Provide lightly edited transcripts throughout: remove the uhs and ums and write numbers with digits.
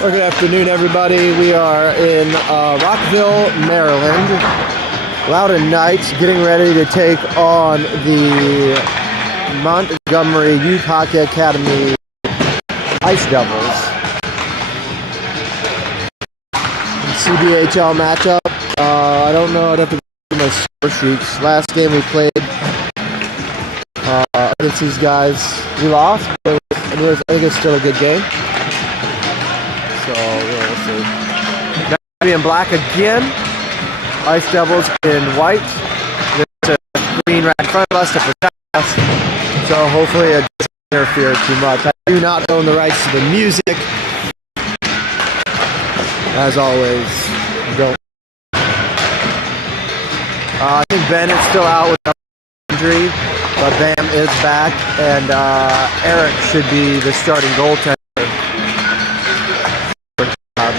Well, good afternoon, everybody. We are in Rockville, Maryland. Loudoun Knights getting ready to take on the Montgomery Youth Hockey Academy Ice Devils. CBHL matchup. I don't know. I'd have to go through my score sheets. Last game we played against these guys, we lost. I think it's still a good game. So we'll see. Got in black again. Ice Devils in white. There's a green right in front of us to protect us. So hopefully it doesn't interfere too much. I do not own the rights to the music. As always, don't. I think Ben is still out with an injury, but Bam is back, and Eric should be the starting goaltender.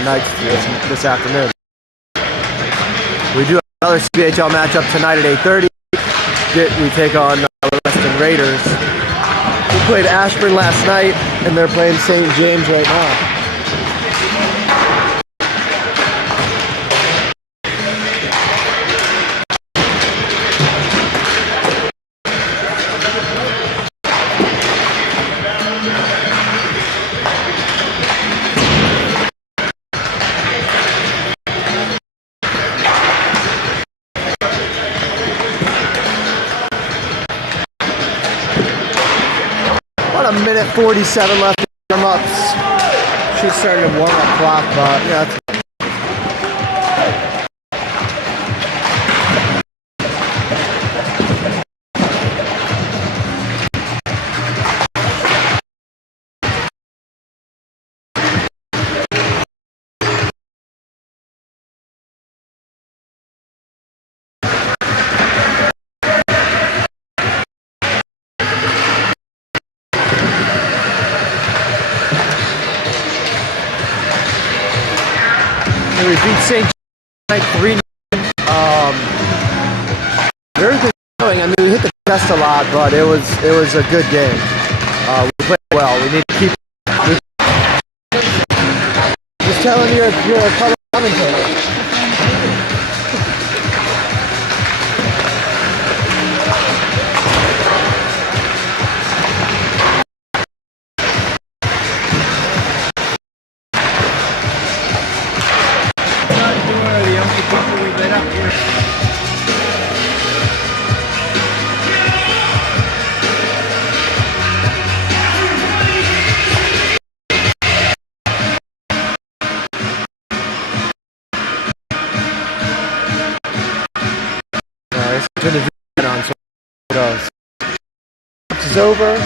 Knights this afternoon. We do have another CBHL matchup tonight at 8:30. We take on the Western Raiders. We played Ashburn last night, and they're playing St. James right now. A minute 47 left in warm-ups. She started a warm-up clock, but yeah. We beat St. James 3-9. Everything's going. I mean, we hit the test a lot, but it was a good game. We played well. We need to keep. Just telling you're a color commentator. Turn the video on so it goes. It's over.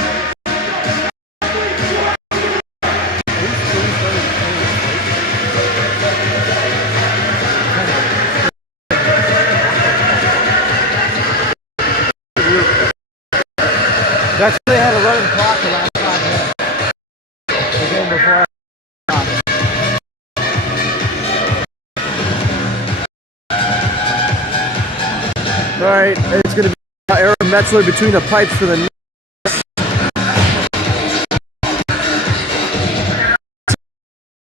That's they had a running clock the last 5 minutes. The game before. All right, it's going to be Aaron Metzler between the pipes for the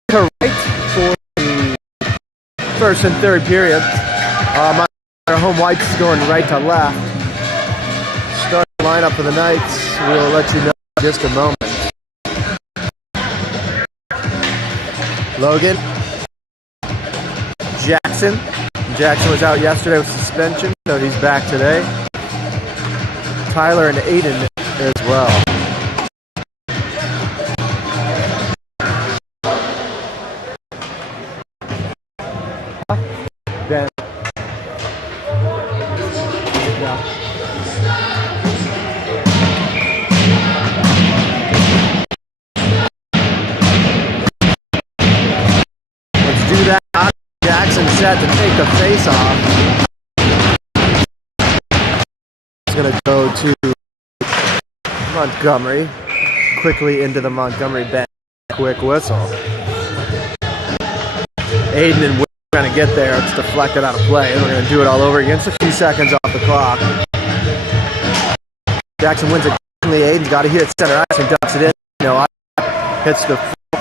to right for the first and third period. Our home whites is going right to left. Start the lineup for the Knights. We'll let you know in just a moment. Logan, Jackson. Jackson was out yesterday with suspension, so he's back today. Tyler and Aiden as well. Ben. Yeah. Let's do that. Jackson set to take the face off. It's going to go to Montgomery. Quickly into the Montgomery bench. Quick whistle. Aiden and Will are trying to get there. It's deflected out of play. And we're going to do it all over again. It's a few seconds off the clock. Jackson wins it. Aiden's got to hit center ice and ducks it in. Hits the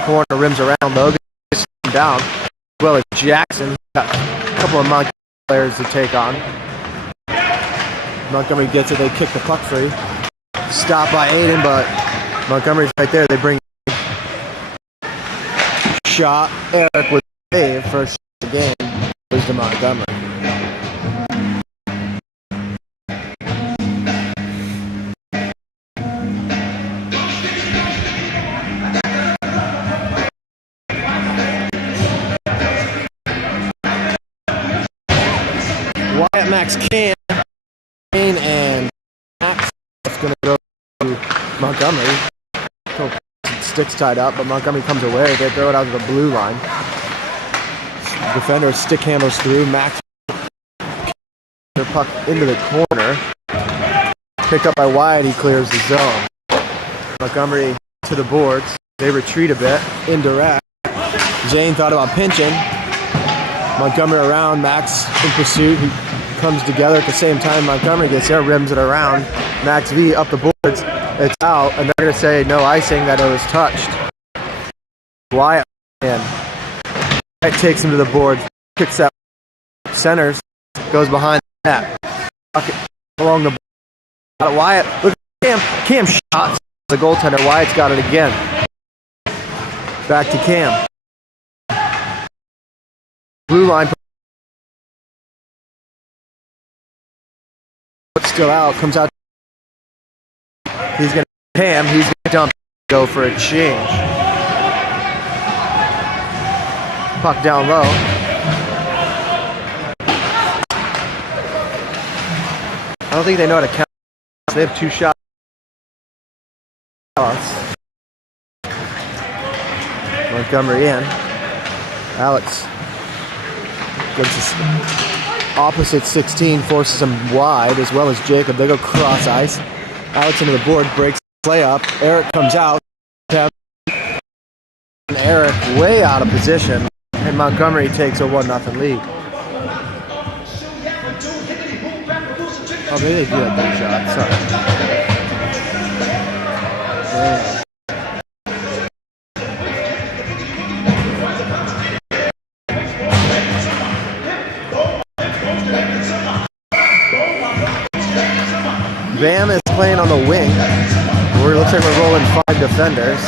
corner, rims around Logan. him down, as well as Jackson. Got a couple of Montgomery players to take on. Montgomery gets it, they kick the puck free. Stopped by Aiden, but Montgomery's right there. They bring shot. Eric with a save. First shot of the game goes to Montgomery. Wyatt, Max, Kane, and Max is going to go to Montgomery. Sticks tied up, but Montgomery comes away. They throw it out to the blue line. Defender stick handles through. Max the puck into the corner. Picked up by Wyatt. He clears the zone. Montgomery to the boards. They retreat a bit. Indirect. Zane thought about pinching. Montgomery around. Max in pursuit. He comes together at the same time. Montgomery gets there, rims it around. Max V up the boards. It's out, and they're going to say no icing, that it was touched. Wyatt in. Wyatt takes him to the board, kicks out, centers, goes behind the net. Along the board. Wyatt, look at Cam. Cam shot the goaltender. Wyatt's got it again. Back to Cam. Blue line. Still out, comes out. He's going to Cam, he's going to dump, go for a change. Puck down low. I don't think they know how to count. They have 2 shots. Montgomery in. Alex gets opposite 16, forces him wide, as well as Jacob. They go cross ice. Alex into the board, breaks the play up. Eric comes out. And Eric way out of position. And Montgomery takes a 1-0 lead. Oh, maybe they do have that shot. Sorry. Bam is playing on the wing. It looks like we're rolling 5 defenders.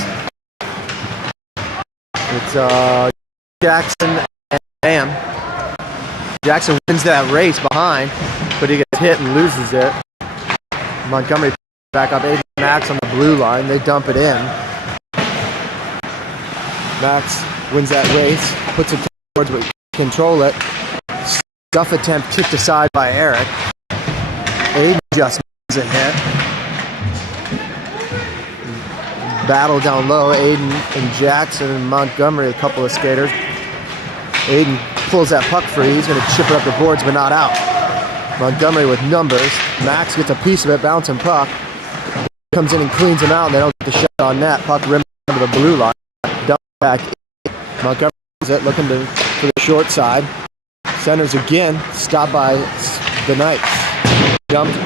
It's Jackson and Bam. Jackson wins that race behind, but he gets hit and loses it. Montgomery back up 8 Max on the blue line. They dump it in. Max wins that race, puts it towards, but control it. Stuff attempt kicked aside by Eric. Aiden just a hit. Battle down low. Aiden and Jackson and Montgomery, a couple of skaters. Aiden pulls that puck free. He's going to chip it up the boards, but not out. Montgomery with numbers. Max gets a piece of it, bouncing puck. Comes in and cleans him out, and they don't get the shot on net. Puck rimmed under the blue line. Dump back. Montgomery is it, looking for the short side. Centers again. Stopped by the Knights. Dumped,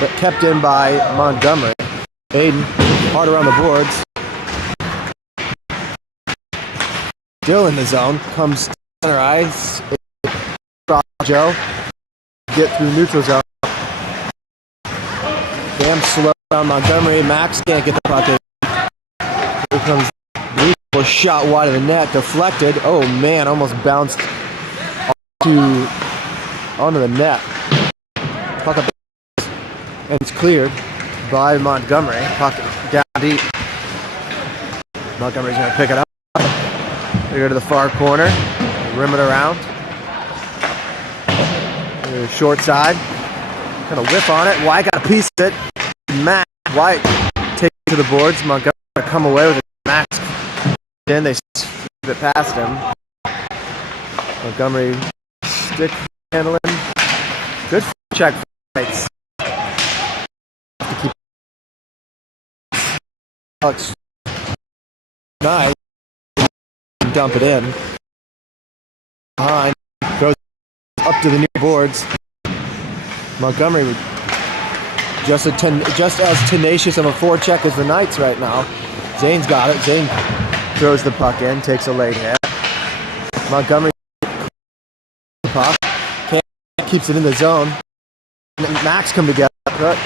but kept in by Montgomery. Aiden, hard around the boards. Still in the zone. Comes center ice. Joe. Get through neutral zone. Damn slow down Montgomery. Max can't get the puck in. Here comes a shot wide of the net. Deflected. Oh man, almost bounced onto the net. Puck up. And it's cleared by Montgomery. Puck down deep. Montgomery's going to pick it up. They go to the far corner. Rim it around. Short side. Kind of whiff on it. White got a piece of it. Matt White takes it to the boards. Montgomery come away with it. Max. Then they slip it past him. Montgomery stick handling. Good check for Knights. Alex Knight dump it in. Behind. Goes up to the new boards. Montgomery just as tenacious of a forecheck as the Knights right now. Zane's got it. Zane throws the puck in, takes a late hit. Montgomery puck. Keeps it in the zone. Max come together.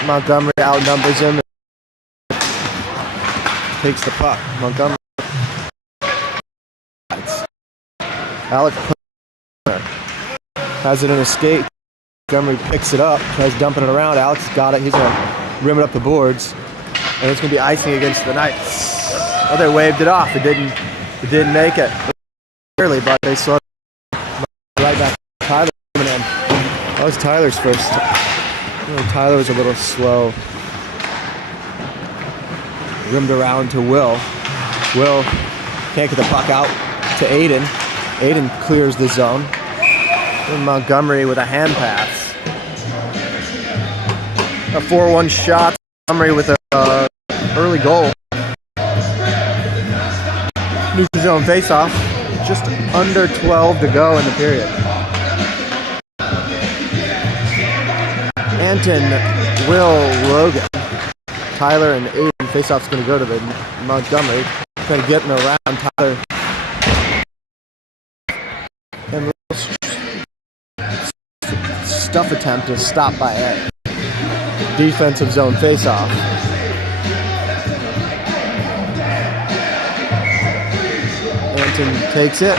Montgomery outnumbers him. Takes the puck. Montgomery. Alex has it in his skate. Montgomery picks it up, tries dumping it around. Alex got it. He's going to rim it up the boards. And it's going to be icing against the Knights. Oh, they waved it off. It didn't make it. Barely, but they saw right back to Tyler. That was Tyler's first. Tyler was a little slow. Rimmed around to Will. Will can't get the puck out to Aiden. Aiden clears the zone. And Montgomery with a hand pass. A 4-1 shot. Montgomery with a early goal. Neutral zone face-off. Just under 12 to go in the period. Anton, Will, Logan, Tyler, and Aiden. Face-off's going to go to the Montgomery. Trying to get him around Tyler. And stuff attempt is stopped by Ed. Defensive zone face-off. Anton takes it.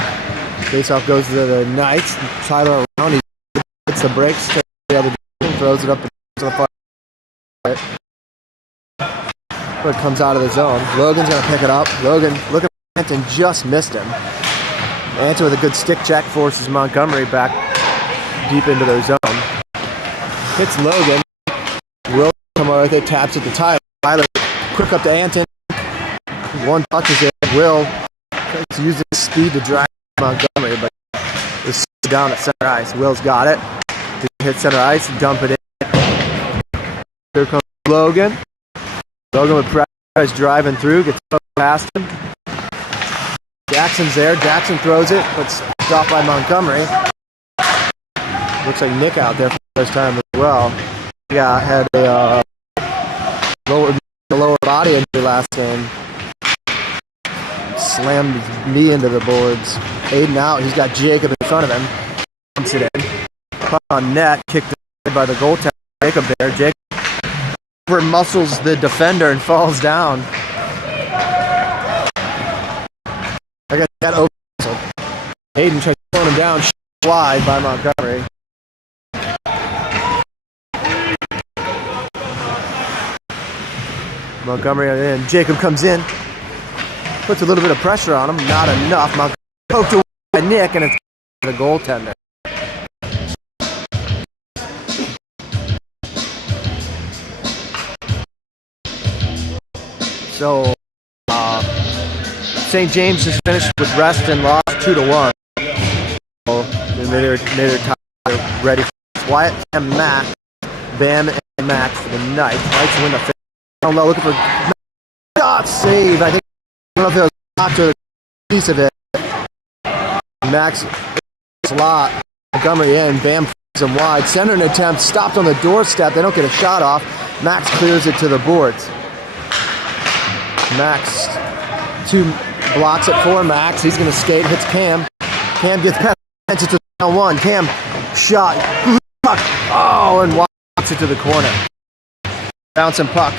Face-off goes to the Knights. Tyler around. He hits the brakes. The other throws it up to the far right. But it comes out of the zone. Logan's going to pick it up. Logan, look at Anton, just missed him. Anton with a good stick check forces Montgomery back deep into their zone. Hits Logan. Will come over, they taps it to Tyler. Tyler quick up to Anton. One touches it. Will tries to use his speed to drive Montgomery, but it's down at center ice. Will's got it. He hits center ice and dump it in. Here comes Logan. Logan with pressure, driving through, gets past him. Jackson's there. Jackson throws it, but stopped by Montgomery. Looks like Nick out there for the first time as well. He had a lower body injury last game. Slammed his knee into the boards. Aiden out. He's got Jacob in front of him. Dumps it in. Puck on net. Kicked by the goaltender. Jacob there. Jacob muscles the defender and falls down. I got that open. Aiden tries to throw him down. Wide by Montgomery. Montgomery in. Jacob comes in. Puts a little bit of pressure on him. Not enough. Montgomery poked away by Nick, and it's the goaltender. So, St. James just finished with rest and lost 2-1. So, they're ready for Wyatt and Max. Bam and Max for the Knights. Knights win the fifth. Down low, looking for shot save. I don't know if it was not to the piece of it. Max slot. Montgomery in. Bam puts him wide. Centering attempt stopped on the doorstep. They don't get a shot off. Max clears it to the boards. Max, 2 blocks it for Max. He's going to skate, hits Cam. Cam gets past it to round 1. Cam, shot, puck, oh, and walks it to the corner. Bouncing puck.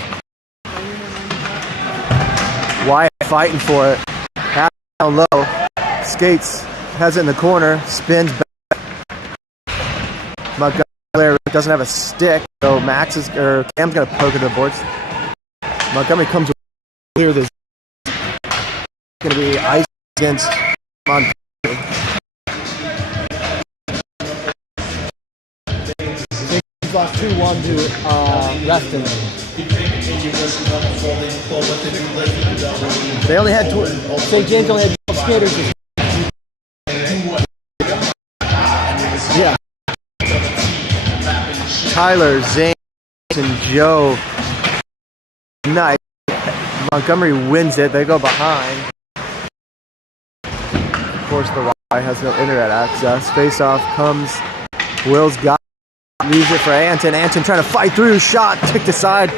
Wyatt fighting for it. Half down low. Skates, has it in the corner, spins back. Montgomery doesn't have a stick, so Cam's going to poke it to the boards. Montgomery comes with clear this. Going to be ice against Montgomery. He's lost 2-1 to Reston. They only had St. James only had 12 skaters. Yeah. Tyler, Zane, and Joe Knight. Montgomery wins it. They go behind. Of course, the Y has no internet access. Face-off comes. Will's got it. Leaves it for Anton. Anton trying to fight through. Shot kicked aside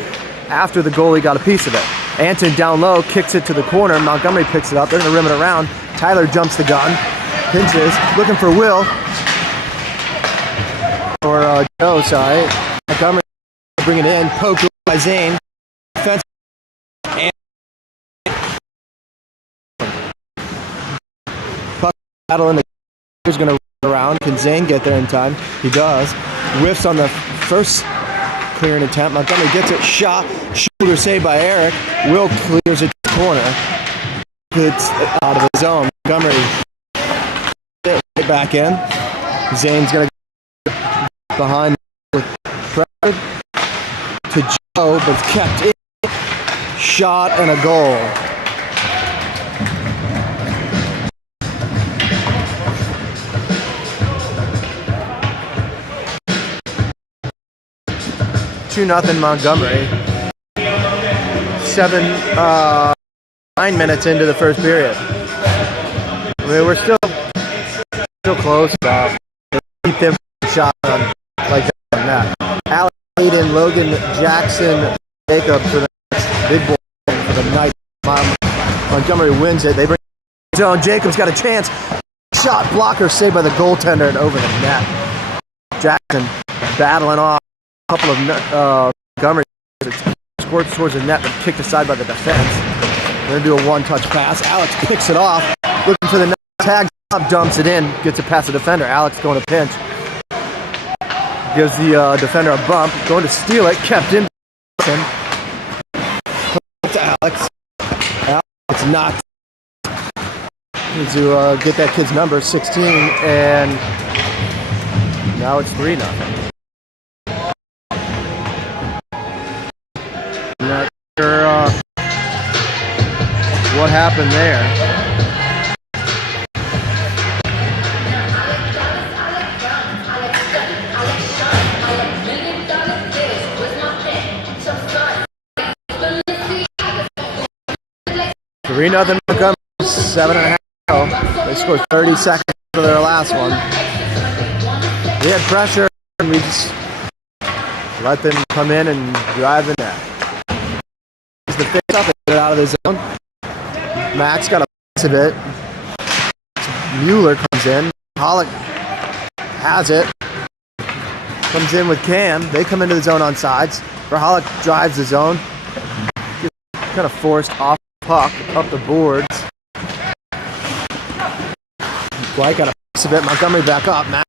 after the goalie got a piece of it. Anton down low, kicks it to the corner. Montgomery picks it up. They're going to rim it around. Tyler jumps the gun. pinches, looking for Will. Or Joe, sorry. Montgomery bring it in, poked by Zane. Defense. And puck battle in the is going to run around. Can Zane get there in time? He does. Whiffs on the first clearing attempt. Montgomery gets it, shot, shoulder saved by Eric. Will clears it to the corner. Gets out of his own. Montgomery right back in. Zane's going to behind with pressure to Joe, but it's kept in. Shot and a goal. Two nothing Montgomery. 9 minutes into the first period. I mean, we're still close. Keep them shot on like that. Alex Hayden, Logan Jackson, Jacob for the big boy for the night. Montgomery wins it. They bring it zone. Jacob's got a chance. Shot blocker saved by the goaltender and over the net. Jackson battling off a couple of Montgomery scored towards the net but kicked aside by the defense. They're going to do a one-touch pass. Alex picks it off. Looking for the net. Tags up, dumps it in. Gets it past the defender. Alex going to pinch. Gives the defender a bump. Going to steal it. Kept in. To Alex. Alex knocked. Needs to get that kid's number, 16. And now it's 3-0. Not sure what happened there. Nothing Montgomery, 7.5. They scored 30 seconds for their last one. We had pressure and we just let them come in and drive the net. The face up and get it out of the zone. Max got a piece of it. Mueller comes in. Pollock has it. Comes in with Cam. They come into the zone on sides. Verhollick drives the zone. Kind of forced off puck up the boards. White got a piece of it. Montgomery back up. Max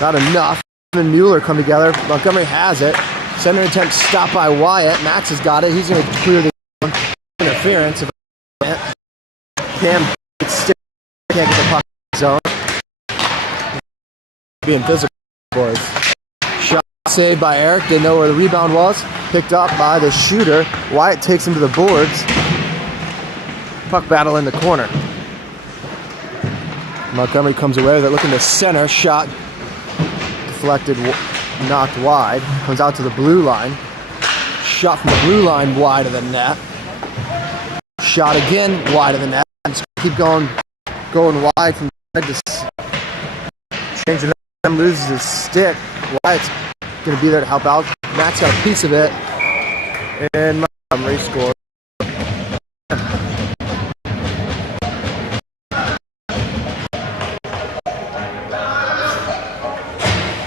not enough. And Mueller come together. Montgomery has it. Center attempt stopped by Wyatt. Max has got it. He's going to clear the interference. Cam can't get the puck in the zone. Being physical, boys. Shot saved by Eric. Didn't know where the rebound was. Picked up by the shooter. Wyatt takes him to the boards. Puck battle in the corner. Montgomery comes away with it. Looking to center. Shot deflected. Knocked wide. Comes out to the blue line. Shot from the blue line wide of the net. Shot again wide of the net. Just keep going wide from the net. Changing up. Loses his stick. Wyatt's going to be there to help out. Max got a piece of it. And Montgomery scored.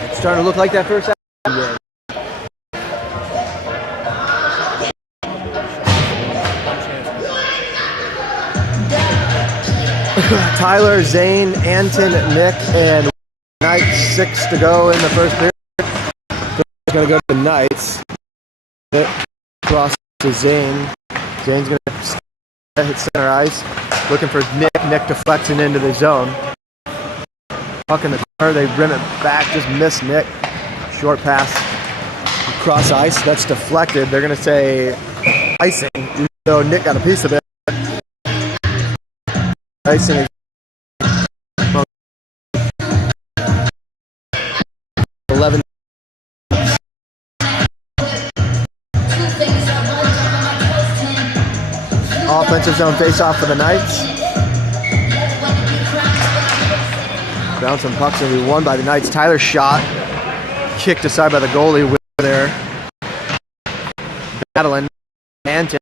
It's starting to look like that first half. Tyler, Zane, Anton, Nick, and Knight, 6 to go in the first period. Going to go to the Knights. Cross to Zane. Zane's going to hit center ice. Looking for Nick. Nick deflecting into the zone. Puck in the corner. They rim it back. Just miss Nick. Short pass. Cross ice. That's deflected. They're going to say icing. Even though Nick got a piece of it. Icing is 11. Offensive zone face-off for the Knights. Bouncing pucks will be won by the Knights. Tyler shot. Kicked aside by the goalie with there. Battling. Anton.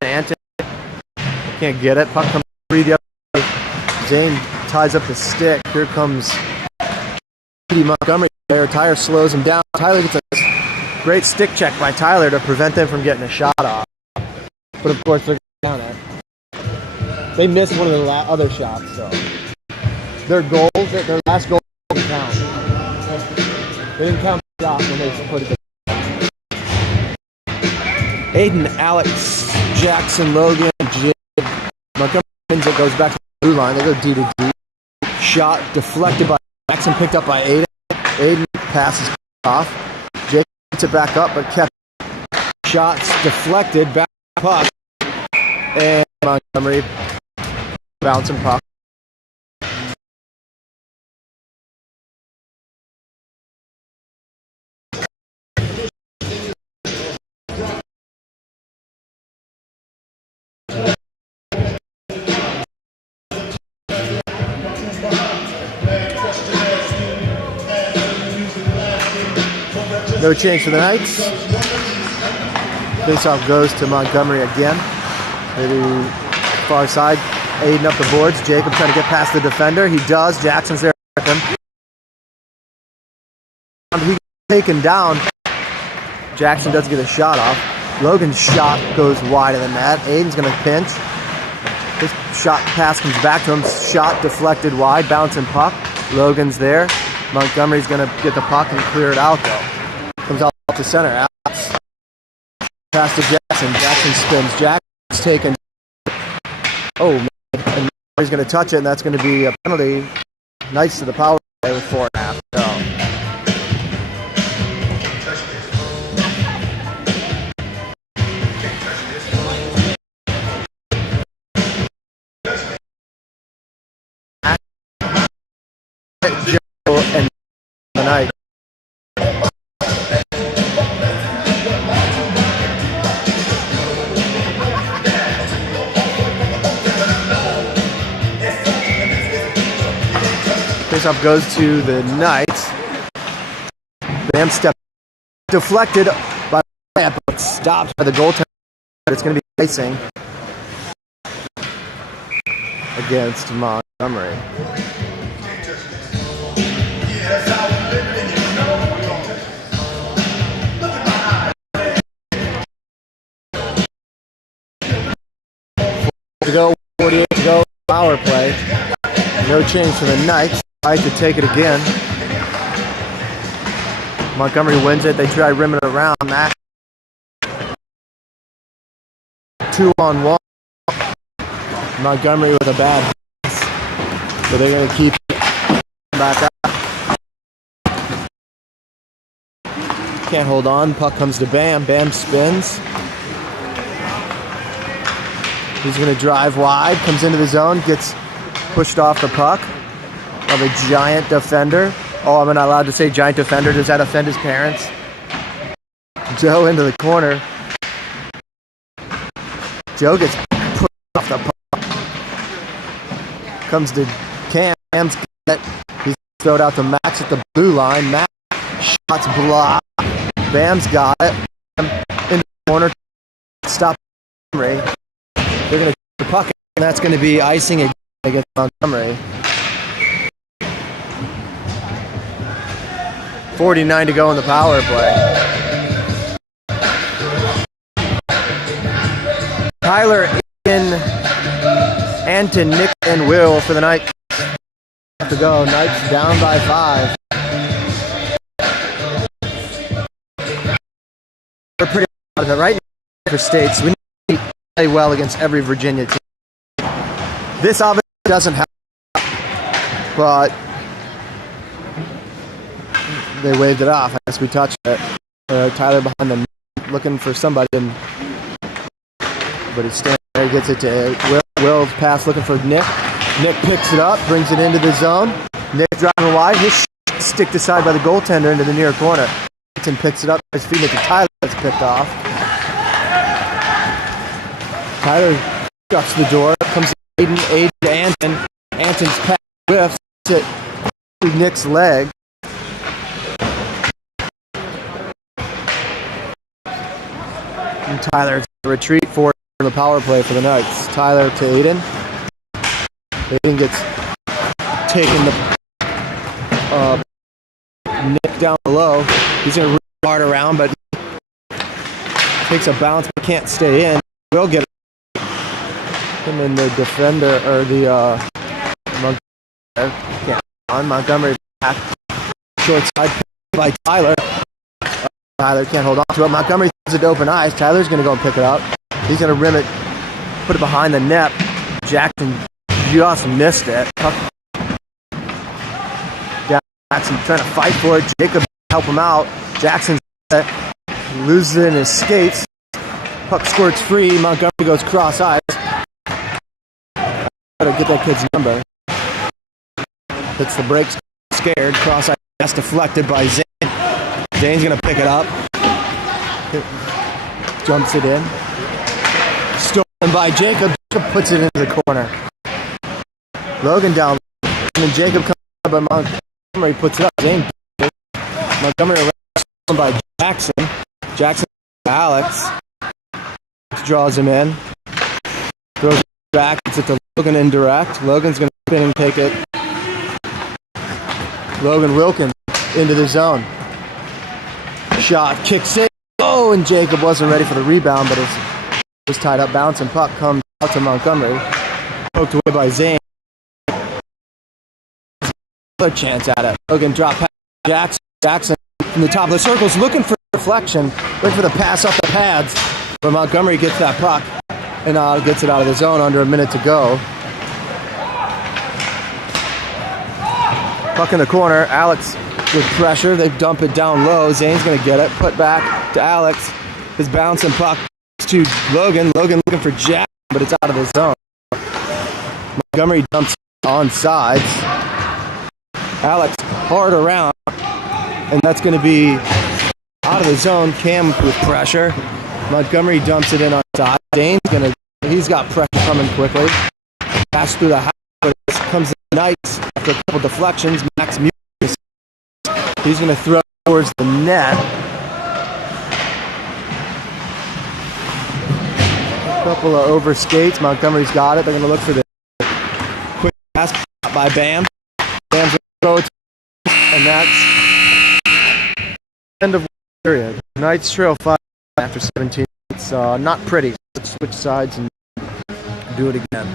Can't get it. Puck comes free the other way. Zane ties up the stick. Here comes P.D. Montgomery there. Tyler slows him down. Tyler gets a great stick check by Tyler to prevent them from getting a shot off. But of course, they're down it. They missed one of the other shots, so their last goal didn't count. They didn't count the shot when they put it. Aiden, Alex, Jackson, Logan, Jim, Montgomery wins it, goes back to the blue line. They go D to D. Shot deflected by Jackson, picked up by Aiden. Aiden passes off. Jake gets it back up, but kept shots deflected, back puck. And Montgomery bouncing puck. No change for the Knights. Faceoff goes to Montgomery again. Maybe far side. Aiden up the boards. Jacob trying to get past the defender. He does. Jackson's there with him. He taken down. Jackson does get a shot off. Logan's shot goes wide of the net. Aiden's going to pinch. His shot pass comes back to him. Shot deflected wide. Bouncing puck. Logan's there. Montgomery's going to get the puck and clear it out though. Comes out to center. Alex. Pass to Jackson. Jackson spins. Jackson's taken. Oh, man. And he's going to touch it, and that's going to be a penalty. Knights to the power play with 4.5 to go. Joe and the Knights. Faceoff goes to the Knights. Bam step deflected by but stopped by the goaltender. It's going to be icing against Montgomery. To go, 48 to go, power play. No change for the Knights. Try to take it again. Montgomery wins it. They try rimming it around that. 2-on-1. Montgomery with a bad pass. So they're going to keep it back up. Can't hold on. Puck comes to Bam. Bam spins. He's going to drive wide. Comes into the zone. Gets pushed off the puck of a giant defender. Oh, I'm not allowed to say giant defender. Does that offend his parents? Joe into the corner. Joe gets pushed off the puck. Comes to Cam. Cam's got it. He's thrown out to Max at the blue line. Max shots blocked. Bam's got it. In the corner. Stop Montgomery. They're going to the puck, and that's going to be icing against Montgomery. 49 to go in the power play. Tyler, Ian, Anton, Nick, and Will for the Knights to go. Knights down by 5. We're pretty out of it right now for states. We need to play well against every Virginia team. This obviously doesn't help, but they waved it off. I guess we touched it. Tyler behind them looking for somebody, but he's standing there. He gets it to Will. Will's pass looking for Nick. Nick picks it up, brings it into the zone. Nick driving wide. His sticked aside by the goaltender into the near corner. And picks it up. His feet to Tyler. That's picked off. Tyler shuts the door. Comes Aiden, Anton. Anton's pass whiffs it to Nick's leg. And Tyler retreat for the power play for the Knights. Tyler to Aiden. Aiden gets taking the Nick down below. He's going to hard around, but takes a bounce but can't stay in. Will get him in the defender, or the Montgomery back. Short side by Tyler. Tyler can't hold on to it. Montgomery throws it to open eyes. Tyler's going to go and pick it up. He's going to rim it, put it behind the net. Jackson just missed it. Jackson trying to fight for it. Jacob help him out. Jackson loses it in his skates. Puck squirts free. Montgomery goes cross eyes. Gotta get that kid's number. Hits the brakes. Scared. Cross eyes. That's deflected by Zane. Zane's gonna pick it up. Jumps it in. Stolen by Jacob. Jacob puts it into the corner. Logan down. And then Jacob comes up, but Montgomery puts it up. Zane. Montgomery stolen by Jackson. Jackson Alex. Draws him in. Throws it back. It's at the Logan indirect. Logan's gonna spin and take it. Logan Wilkins into the zone. Shot, kicks it. Oh, and Jacob wasn't ready for the rebound, but it was tied up. Bouncing puck comes out to Montgomery. Poked away by Zane. Another chance at it. Logan drop pass. Jackson from the top of the circles, looking for deflection, looking for the pass off the pads. But Montgomery gets that puck and gets it out of the zone under a minute to go. Puck in the corner. Alex with pressure. They dump it down low. Zane's going to get it. Put back to Alex. His bouncing puck to Logan. Logan looking for Jack, but it's out of the zone. Montgomery dumps on sides. Alex hard around. And that's going to be out of the zone. Cam with pressure. Montgomery dumps it in on side. Zane's he's got pressure coming quickly. Pass through the house, but it comes in nice after a couple deflections. Max Mueller, he's going to throw towards the net. A couple of over skates. Montgomery's got it. They're going to look for the quick pass by Bam. Bam's going to throw it, and that's end of period. Knights trail 5 after 17. It's not pretty. Let's switch sides and do it again.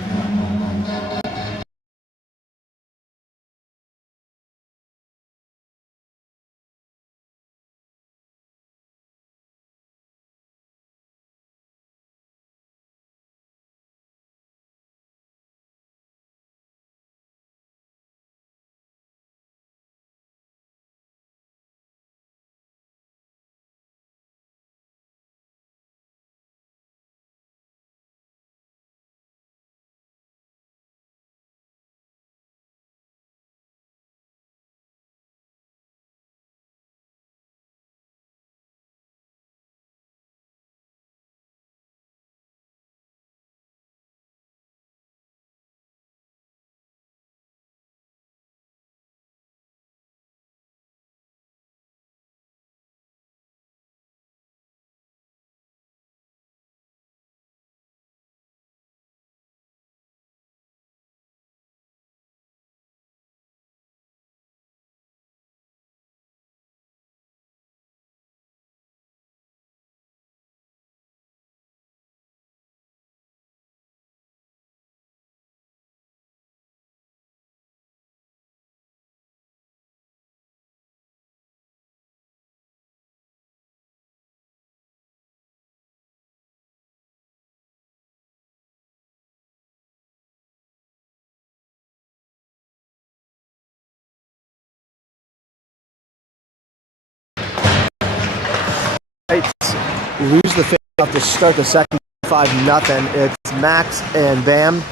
Lose the face-off to start the second 5-0. It's Max and Bam,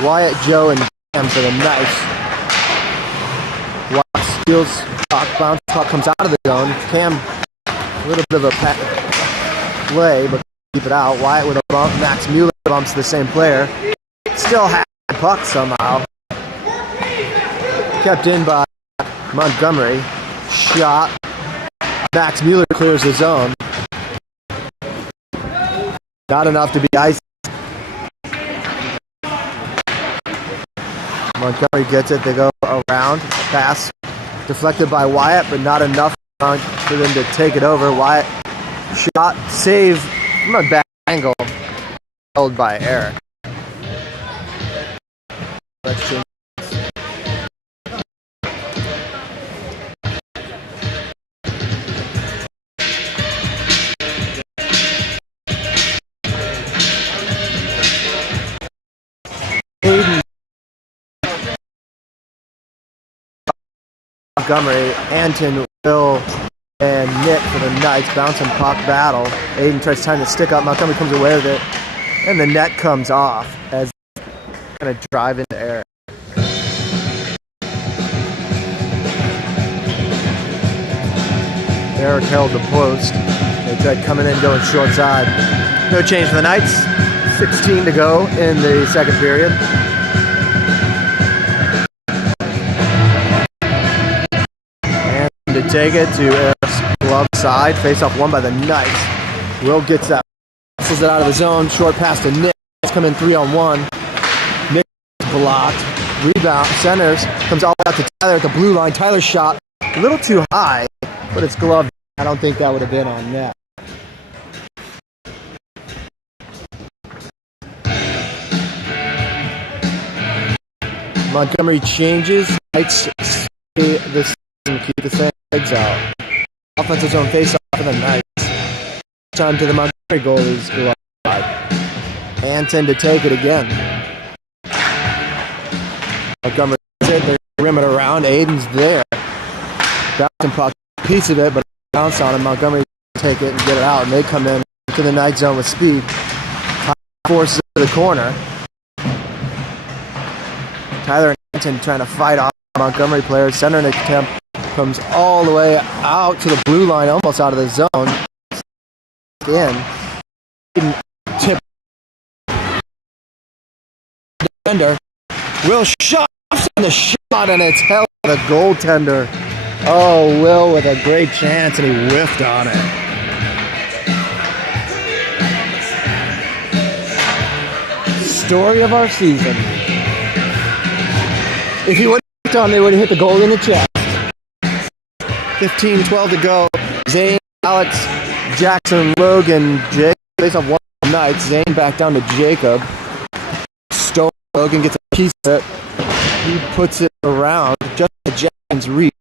Wyatt, Joe, and Bam for the Knights. Wyatt steals puck, bounce puck comes out of the zone. Cam, a little bit of a play, but keep it out. Wyatt with a bump. Max Mueller bumps the same player. Still has the puck somehow. Kept in by Montgomery. Shot. Max Mueller clears the zone. Not enough to be iced. Montgomery gets it. They go around. Pass deflected by Wyatt, but not enough for them to take it over. Wyatt shot, save from a bad angle, held by Eric. Let's change. Montgomery, Anton, Will, and Nick for the Knights. Bounce and puck battle. Aiden tries time to stick up. Montgomery comes away with it. And the net comes off as kind of drive into air. Eric held the post. They tried coming in, going short side. No change for the Knights. 16 to go in the second period. To take it to Eric's glove side. Face off won by the Knights. Will gets that. Passes it out of the zone. Short pass to Nick. It's coming 3-on-1. Nick blocked. Rebound. Centers. Comes all out to Tyler at the blue line. Tyler's shot a little too high, but it's gloved. I don't think that would have been on net. Montgomery changes. Knights this and keep the same legs out. Offensive zone face-off for the Knights. Time to the Montgomery goalies. Anton to take it again. Montgomery they rim it around. Aiden's there. Bouncing puck, piece of it, but bounce on him. Montgomery take it and get it out, and they come in to the Knight zone with speed. Forces it to the corner. Tyler and Anton trying to fight off Montgomery players. Center and attempt. Comes all the way out to the blue line, almost out of the zone. In. Tip. Defender. Will shot in the shot, and it's held by the goaltender. Oh, Will with a great chance, and he whiffed on it. Story of our season. If he would have whiffed on it, he would have hit the goal in the chest. 15-12 to go. Zane, Alex, Jackson, Logan, Jake face off one Knights. Zane back down to Jacob. Stone. Logan gets a piece of it. He puts it around just at Jackson's reach.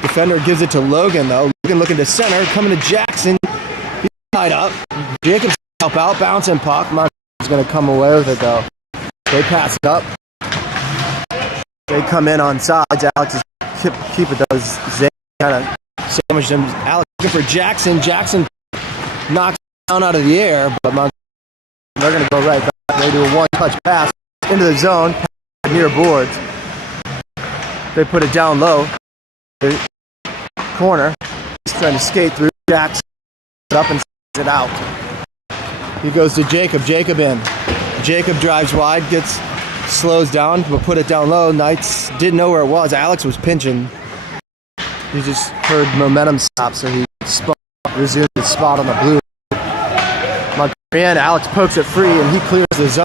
Defender gives it to Logan though. Logan looking to center, coming to Jackson. He's tied up. Jacob's help out, bouncing puck. Montgomery's going to come away with it though. They pass it up. They come in on sides. Alex is keep it though. Zane kind of sandwiched him. Alex looking for Jackson. Jackson knocks down out of the air, but they're going to go right back. They do a one-touch pass into the zone, near boards. They put it down low. The corner. He's trying to skate through. Jackson up and sends it out. He goes to Jacob. Jacob in. Jacob drives wide, slows down, but put it down low. Knights didn't know where it was. Alex was pinching. He just heard momentum stop, so he resumed his spot on the blue. Montgomery and Alex pokes it free, and he clears the zone.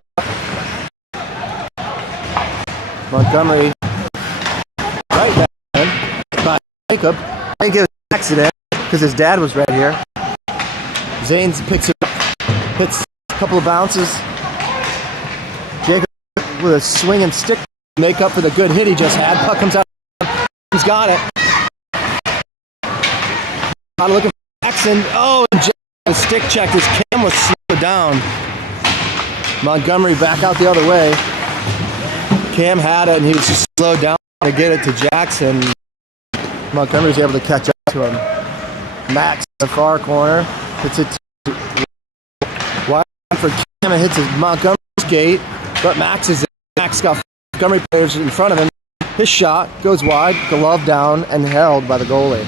Montgomery right there by Jacob. I think it was an accident because his dad was right here. Zanes picks it up, hits a couple of bounces. Jacob with a swing and stick make up for the good hit he just had. Puck comes out. He's got it. Looking for Jackson. Oh, and the stick checked. His cam was slowed down. Montgomery back out the other way. Cam had it, and he was just slowed down to get it to Jackson. Montgomery was able to catch up to him. Max in the far corner. Hits it to wide for Cam. It hits his Montgomery skate, but Max is in. Max got Montgomery players in front of him. His shot goes wide, glove down, and held by the goalie.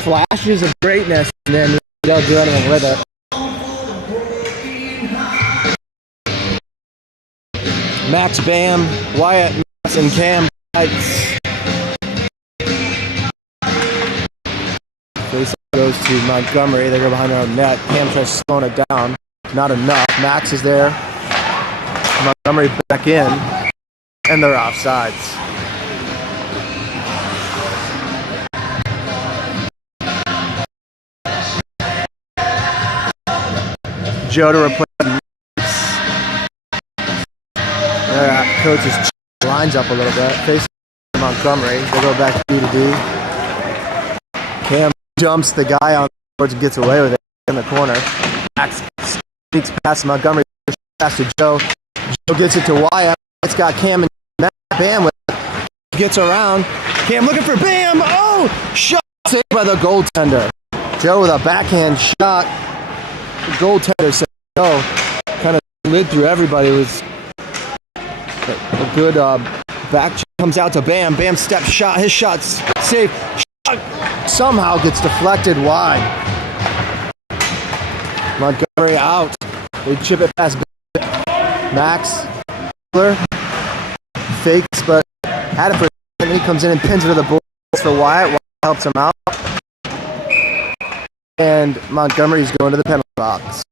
Flashes of greatness, and then they'll do anything with it. Max Bam, Wyatt, Max, and Cam Knights. Face goes to Montgomery. They go behind their own net. Cam tries slowing it down. not enough. Max is there. Montgomery back in, and they're offsides. Joe to replace coach's lines up a little bit. Face Montgomery. They go back D to D. Cam jumps the guy on the boards and gets away with it in the corner. Max sneaks past Montgomery. Pass to Joe. Joe gets it to Wyatt. It's got Cam and Bam with it. Gets around. Cam looking for Bam. Oh! Shot saved by the goaltender. Joe with a backhand shot. The goaltender said no. Kind of slid through everybody. It was a good back check. Comes out to Bam. Bam step shot. His shot's safe. Shot somehow gets deflected wide. Montgomery out. They chip it past Max. Fakes, but had it for a second. He comes in and pins it to the boards for Wyatt. Wyatt helps him out. And Montgomery's going to the penalty box.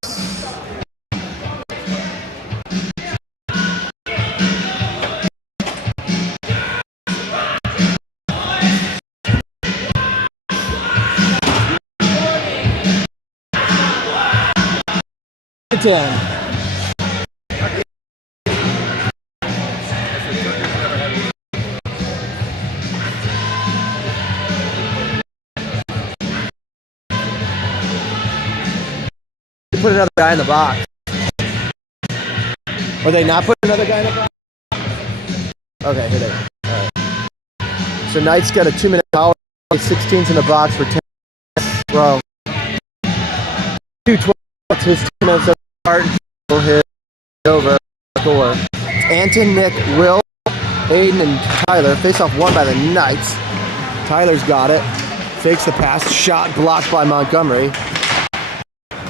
Put another guy in the box. Or they not put another guy in the box? Okay, here they go. All right. So Knight's got a 2-minute power. 16's in the box for 10. Well, 2:12. His 2 minutes of start. Will hit over. Score. Anton, Nick, Will, Aiden, and Tyler. Face off one by the Knights. Tyler's got it. Fakes the pass. Shot blocked by Montgomery.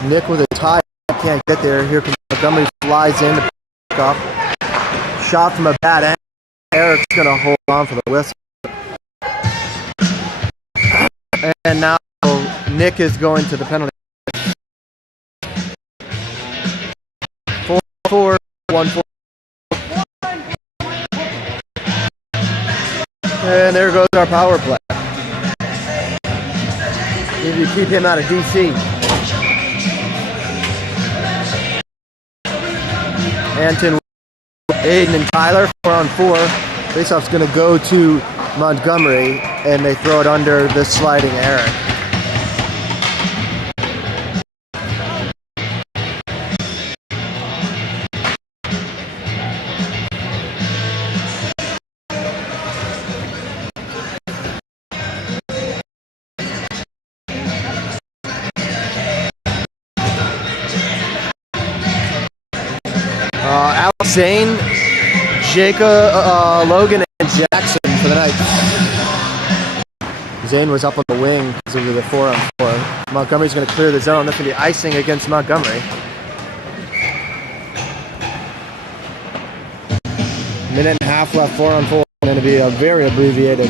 Nick with a tie, can't get there. Here comes Montgomery, flies in to pick up. Shot from a bad angle. Eric's going to hold on for the whistle. And now Nick is going to the penalty. 4-4, 1-4. And there goes our power play. Need to keep him out of DC. Anton, Aiden, and Tyler, 4-on-4. Faceoff's going to go to Montgomery, and they throw it under the sliding Eric. Zane, Jacob, Logan, and Jackson for the night. Zane was up on the wing because of the 4-on-4. Montgomery's going to clear the zone. That's going to be icing against Montgomery. Minute and a half left, 4-on-4. Going to be a very abbreviated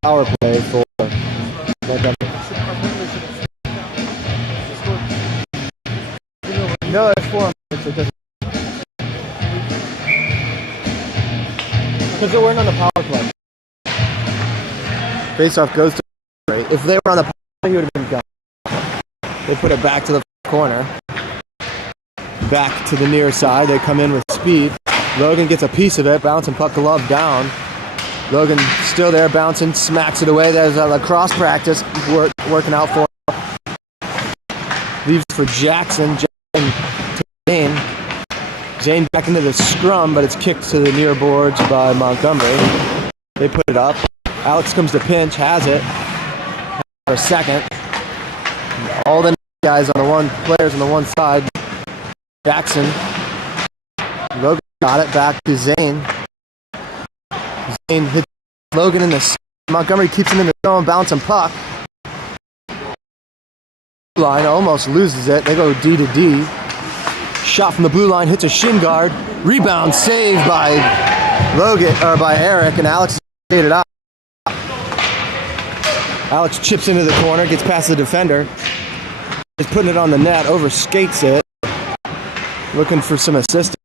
power play for Montgomery. No, it's 4-on-4. Because they weren't on the power play. Faceoff goes to. If they were on the power play, he would have been gone. They put it back to the corner. Back to the near side. They come in with speed. Logan gets a piece of it. Bouncing puck glove down. Logan still there, bouncing, smacks it away. There's a lacrosse practice working out for him. Leaves for Jackson. Jackson to Zane. Zane back into the scrum, but it's kicked to the near boards by Montgomery. They put it up. Alex comes to pinch, has it for a second. All the guys on the players on the one side. Jackson. Logan got it back to Zane. Zane hits Logan in the. Montgomery keeps him in the zone, bouncing puck. Line almost loses it. They go D to D. Shot from the blue line, hits a shin guard. Rebound saved by Logan or by Eric, and Alex stayed it out. Alex chips into the corner, gets past the defender. He's putting it on the net, overskates it. looking for some assistance.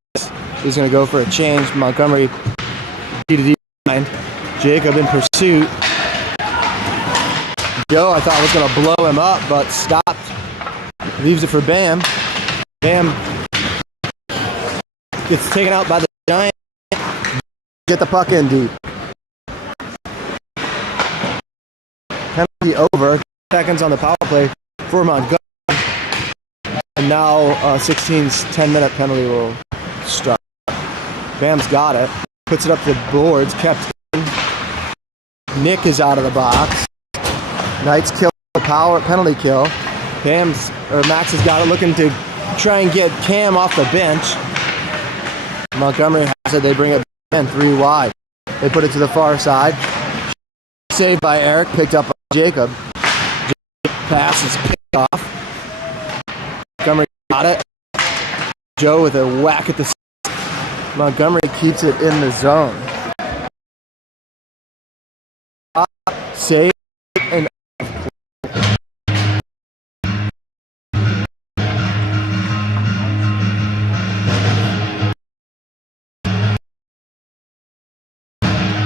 He's going to go for a change. Montgomery to the line. Jacob in pursuit. Joe, I thought was going to blow him up, but stopped. Leaves it for Bam. Bam gets taken out by the Giant. Get the puck in deep. Penalty over. Seconds on the power play for Montgomery. And now 16's 10-minute penalty will start. Bam's got it. Puts it up to the boards. Kept in. Nick is out of the box. Knights kill the power penalty kill. Max has got it, looking to try and get Cam off the bench. Montgomery has it. They bring it in 3 wide. They put it to the far side. Saved by Eric. Picked up by Jacob. Pass is picked off. Montgomery got it. Joe with a whack at the. Montgomery keeps it in the zone. Save and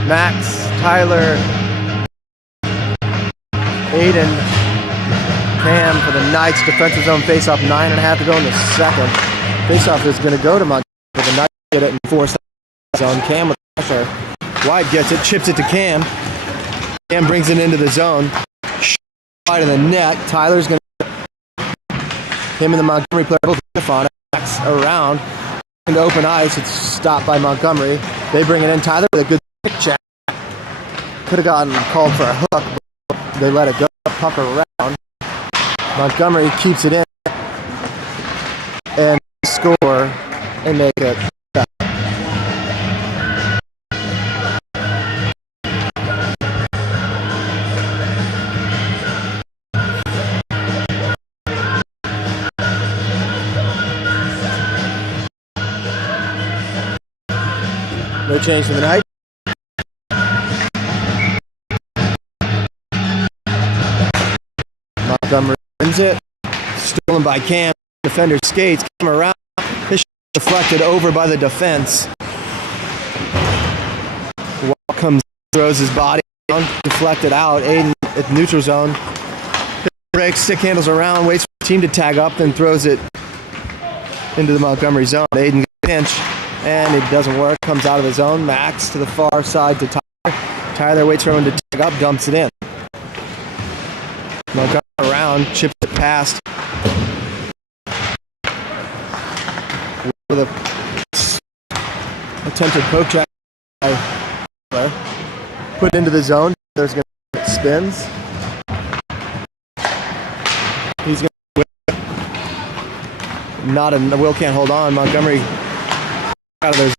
Max, Tyler, Aiden, Cam for the Knights. Defensive zone faceoff, 9.5 to go in the second. Faceoff is going to go to Montgomery. The Knights get it in 4 zone. Cam with pressure. Wide gets it, chips it to Cam. Cam brings it into the zone. Wide of the net. Tyler's going to. Him and the Montgomery player both on it. Max around. Into open ice. It's stopped by Montgomery. They bring it in. Tyler with a good pick check. Could have gotten called for a hook, but they let it go. Puck around. Montgomery keeps it in and score and make it. No change for the night. Montgomery wins it. Stolen by Cam. Defender skates. Cam around. His deflected over by the defense. Wall comes, throws his body down. Deflected out. Aiden at the neutral zone. Breaks, stick handles around. Waits for the team to tag up. Then throws it into the Montgomery zone. Aiden pinch. And it doesn't work. Comes out of the zone. Max to the far side to Tyler. Tyler waits for him to tag up. Dumps it in. Montgomery around. Chips it past. With a attempted poke check. Put into the zone. There's going to spins. He's going to not a Will can't hold on. Montgomery out of their zone.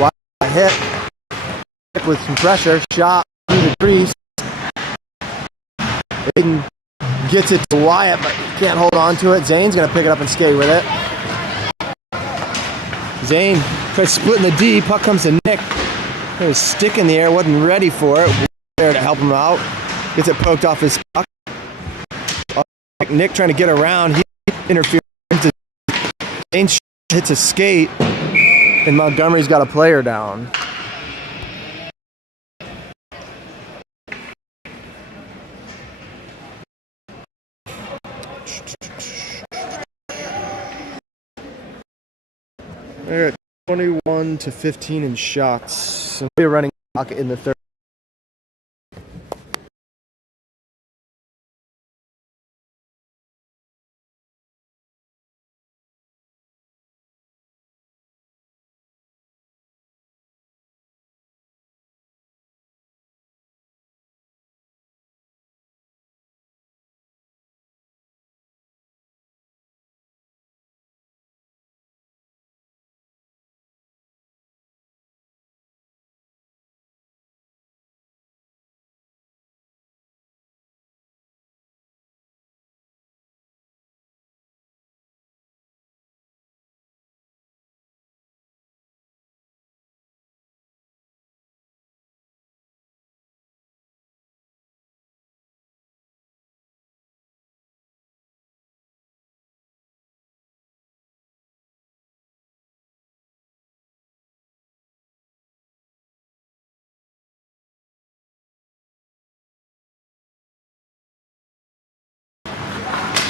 Wide hit with some pressure. Shot through the crease. Aiden gets it to Wyatt, but can't hold on to it. Zane's going to pick it up and skate with it. Zane tries splitting the D. Puck comes to Nick. There's a stick in the air. Wasn't ready for it. There to help him out. Gets it poked off his puck. Nick trying to get around. He interferes. Zane hits a skate, and Montgomery's got a player down. They're at 21-15 in shots. So we're running clock in the third.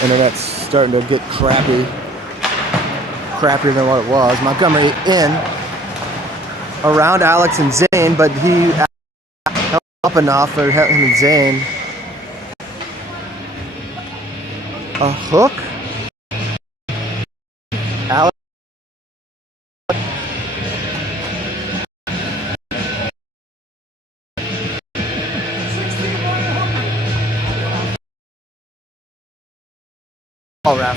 Internet's starting to get crappier than what it was. Montgomery in around Alex and Zane, but he held up enough for him and Zane. A hook. Alex. All right.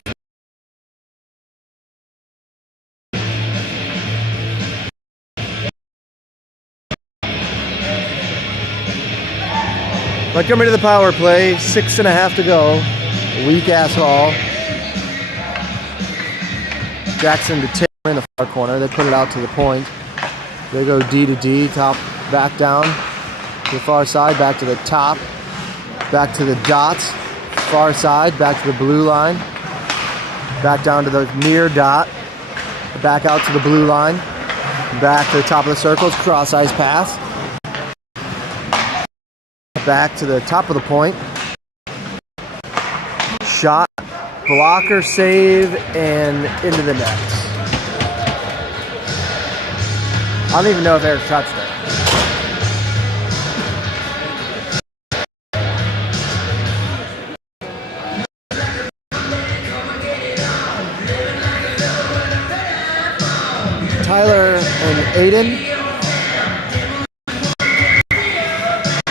Montgomery to the power play, 6.5 to go. Weak ass haul. Jackson to Taylor in the far corner. They put it out to the point. They go D to D, top, back down to the far side, back to the top, back to the dots, far side, back to the blue line, back down to the near dot, back out to the blue line, back to the top of the circles, cross ice pass, back to the top of the point, shot, blocker, save, and into the net. I don't even know if Eric touched it. Tyler and Aiden.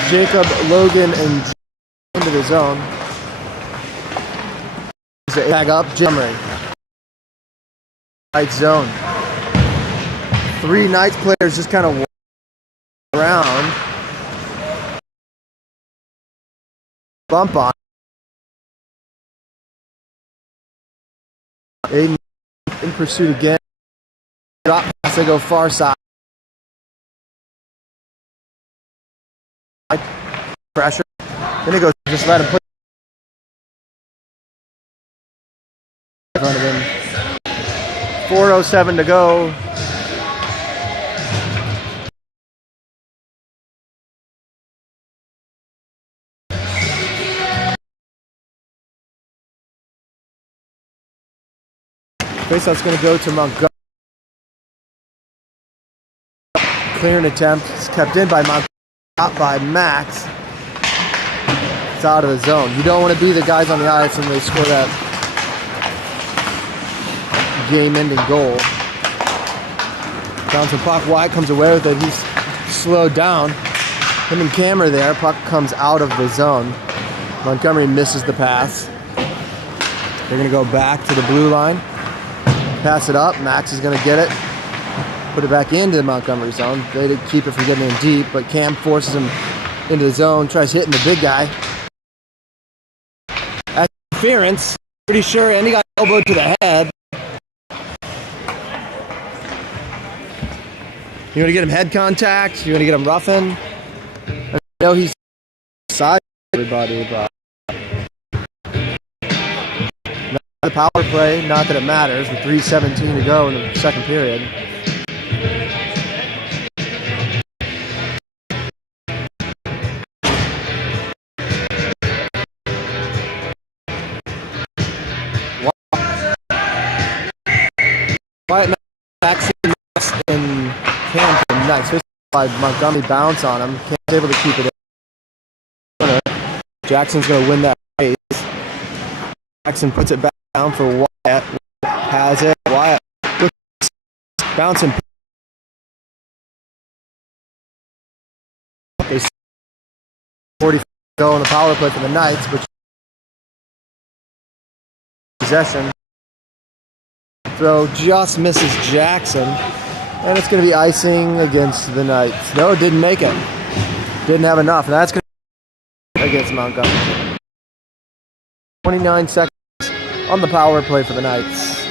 Jacob, Logan, and into the zone. Tag up, Montgomery. Right zone. 3 Knights players just kind of walk around. Bump on. Aiden in pursuit again. Drop pass, they go far side. Pressure. Then he goes, just let him put in front of him. 4:07 to go. Faceoff's going to go to Montgomery. Clearing attempt. It's kept in by Montgomery. Out by Max. It's out of the zone. You don't want to be the guys on the ice when they score that game-ending goal. Bouncing puck wide, comes away with it. He's slowed down. Him and Cam are there. Puck comes out of the zone. Montgomery misses the pass. They're going to go back to the blue line. Pass it up. Max is going to get it. Put it back into the Montgomery zone. They did keep it from getting in deep, but Cam forces him into the zone. Tries hitting the big guy. As interference, pretty sure, and he got elbowed to the head. You want to get him head contact? You want to get him roughing? I know he's side everybody, but the power play, not that it matters, with 3:17 to go in the second period. Wyatt Max in Cam nice. This by Montgomery bounce on him. Cam's able to keep it in. Jackson's going to win that race. Jackson puts it back down for Wyatt. Has it. Wyatt bouncing. They 40 go on the power play for the Knights, but possession. Throw just misses Jackson, and it's going to be icing against the Knights. No, didn't make it. Didn't have enough, and that's going to be against Montgomery. 29 seconds on the power play for the Knights.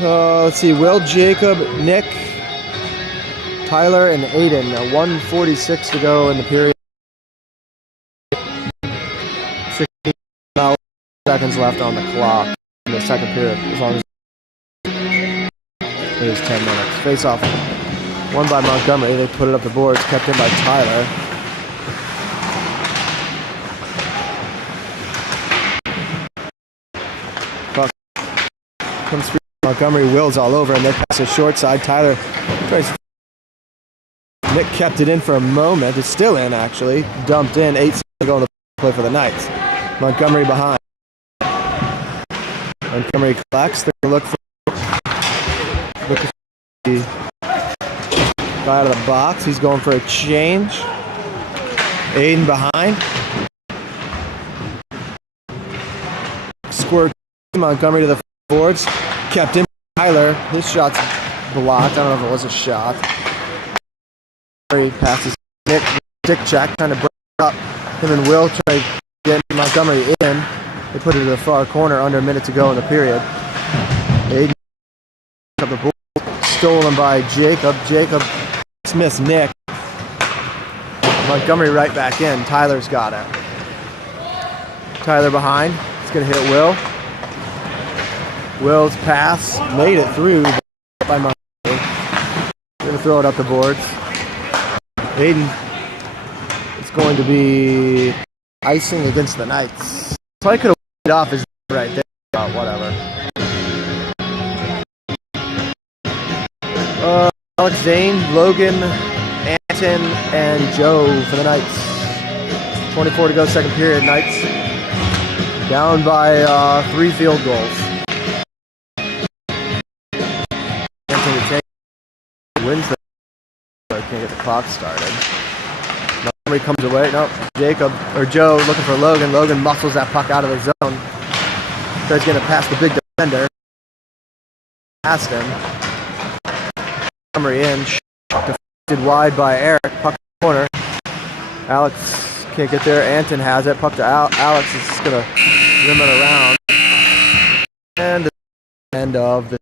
Let's see, Will, Jacob, Nick, Tyler, and Aiden. 1:46 to go in the period. 16 seconds left on the clock in the second period, as long as it is 10 minutes. Face off. Won by Montgomery. They put it up the boards, kept in by Tyler. Comes through Montgomery, Wills all over, and then pass a short side. Tyler tries. Nick kept it in for a moment. It's still in, actually. Dumped in. 8 seconds to go on the play for the Knights. Montgomery behind. Montgomery collects. They're going to look for the guy out of the box. He's going for a change. Aiden behind. Squirt. Montgomery to the boards. Kept in. Tyler. His shot's blocked. I don't know if it was a shot. Passes Nick. Stick check. Trying to break up. Him and Will try to get Montgomery in. They put it to the far corner. Under a minute to go in the period. Aiden up the ball. Stolen by Jacob. Jacob Smith's Nick. Montgomery right back in. Tyler's got it. Tyler behind. He's going to hit Will. Will's pass made it through by Montgomery. Going to throw it up the boards. Aiden is going to be icing against the Knights. Probably could have it off his right there, but whatever. Alex Zane, Logan, Anton, and Joe for the Knights. 24 to go, second period. Knights down by 3 field goals. Wins the can't get the clock started. Montgomery comes away. Nope. Jacob or Joe looking for Logan. Logan muscles that puck out of the zone. Tries going to pass the big defender. Past him. Montgomery in. Deflected wide by Eric. Puck in the corner. Alex can't get there. Anton has it. Puck to Alex is going to rim it around. And the end of the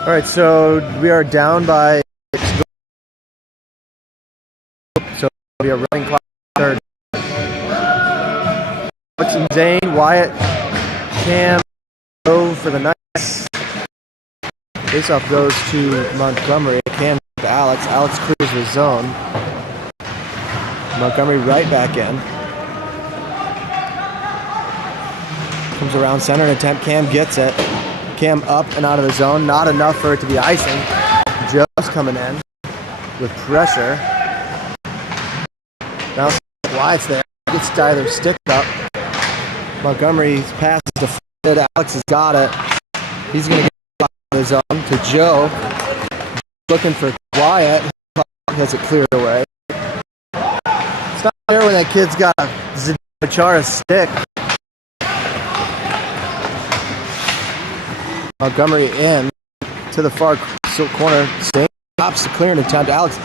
All right, so we are down by. So we are running clock third. Alex and Zane, Wyatt, Cam, go for the Knights. Face-off goes to Montgomery. Cam to Alex. Alex clears the zone. Montgomery right back in. Comes around center and attempt. Cam gets it. Cam up and out of the zone. Not enough for it to be icing. Joe's coming in with pressure. Now Wyatt's there. Gets Tyler's stick up. Montgomery's pass is deflected. Alex has got it. He's going to get out of the zone to Joe. Looking for Wyatt. Has it cleared away. It's not fair when that kid's got a Zachara stick. Montgomery in to the far corner. Stops the clearing attempt. Alex,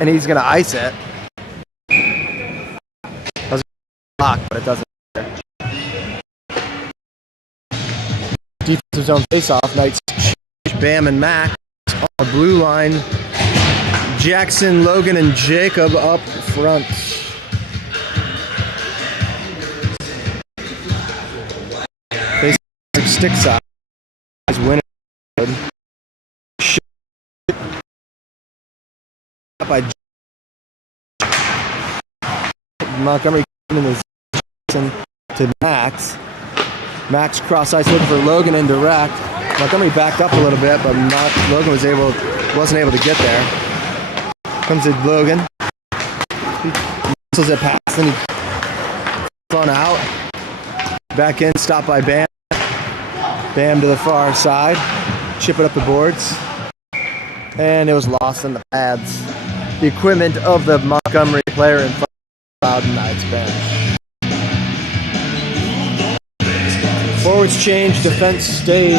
and he's going to ice it. That was a block, but it doesn't matter. Defensive zone face-off. Knights, Bam and Mac on the blue line. Jackson, Logan, and Jacob up front. stick side. Winner by Montgomery in the to Max. Max cross ice looking for Logan in direct. Montgomery backed up a little bit, but Logan wasn't able to get there. Comes in Logan. He whistles it past, and he thrown out. Back in, stopped by Bam. Bam to the far side. Chip it up the boards. And it was lost in the pads. The equipment of the Montgomery player in Loudoun Knights bench. Forwards change, defense stays.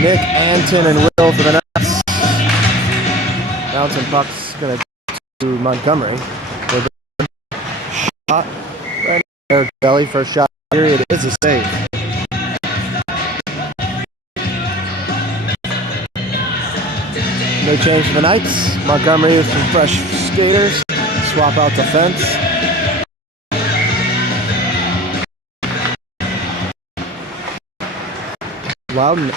Nick, Anton, and Will for the Knights. Bouncing puck's going to go to Montgomery. Shot right in there, belly, first shot period is a save. No change for the Knights. Montgomery with some fresh skaters. Swap out the fence. Loudoun